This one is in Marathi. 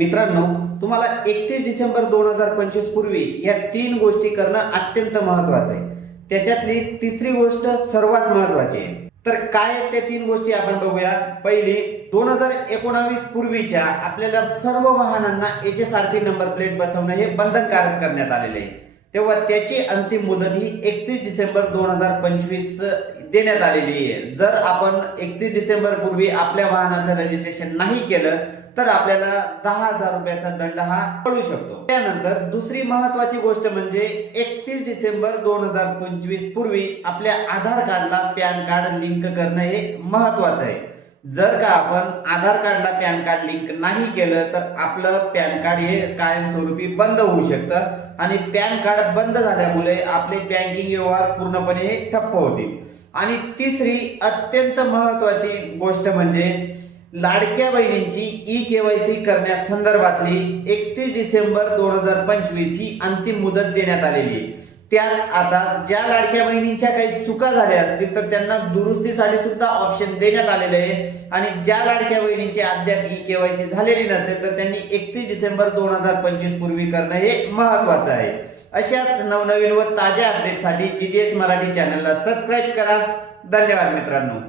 मित्रांनो तुम्हाला एकतीस डिसेंबर दोन हजार पंचवीस पूर्वी या तीन गोष्टी करणं अत्यंत महत्वाचं आहे. त्याच्यातली तिसरी गोष्ट सर्वात महत्वाची आहे. तर काय आहेत त्या तीन गोष्टी आपण बघूया. पहिली दोन हजार एकोणावीस पूर्वीच्या आपल्याला सर्व वाहनांना H S R P number plate बसवणं हे बंधनकारक करण्यात आलेले आहे. तेव्हा त्याची अंतिम मुदत ही एकतीस डिसेंबर दोन हजार पंचवीस देण्यात आलेली आहे. जर आपण एकतीस डिसेंबर पूर्वी आपल्या वाहनाचं रजिस्ट्रेशन नाही केलं तर आपल्याला दहा हजार रुपयाचा दंड हा पडू शकतो. त्यानंतर दुसरी महत्वाची गोष्ट म्हणजे एकतीस डिसेंबर दोन हजार पंचवीस पूर्वी आपल्या आधार कार्डला पॅन कार्ड लिंक करणं हे महत्वाचं आहे. जर का आपण आधार कार्डला पॅन कार्ड लिंक नाही केलं तर आपलं पॅन कार्ड हे कायमस्वरूपी बंद होऊ शकतं. आणि पॅन कार्ड बंद झाल्यामुळे आपले बँकिंग व्यवहार पूर्णपणे हे ठप्प होतील. आणि तिसरी अत्यंत महत्वाची गोष्ट म्हणजे लाडक्या बहिणींची ई केवायसी करण्यासंदर्भातली एकतीस डिसेंबर दोन हजार पंचवीस ही अंतिम मुदत देण्यात आलेली आहे. त्या आता ज्या लाडक्या बहिणींच्या काही चुका झाल्या असतील तर त्यांना दुरुस्तीसाठी सुद्धा ऑप्शन देण्यात आलेले आहे. आणि ज्या लाडक्या बहिणींची अद्याप ई केवायसी झालेली नसेल तर त्यांनी एकतीस डिसेंबर दोन हजार पंचवीस पूर्वी करणं हे महत्वाचं आहे. अशाच नवनवीन व ताज्या अपडेटसाठी जी टी एस मराठी चॅनलला सबस्क्राईब करा. धन्यवाद मित्रांनो.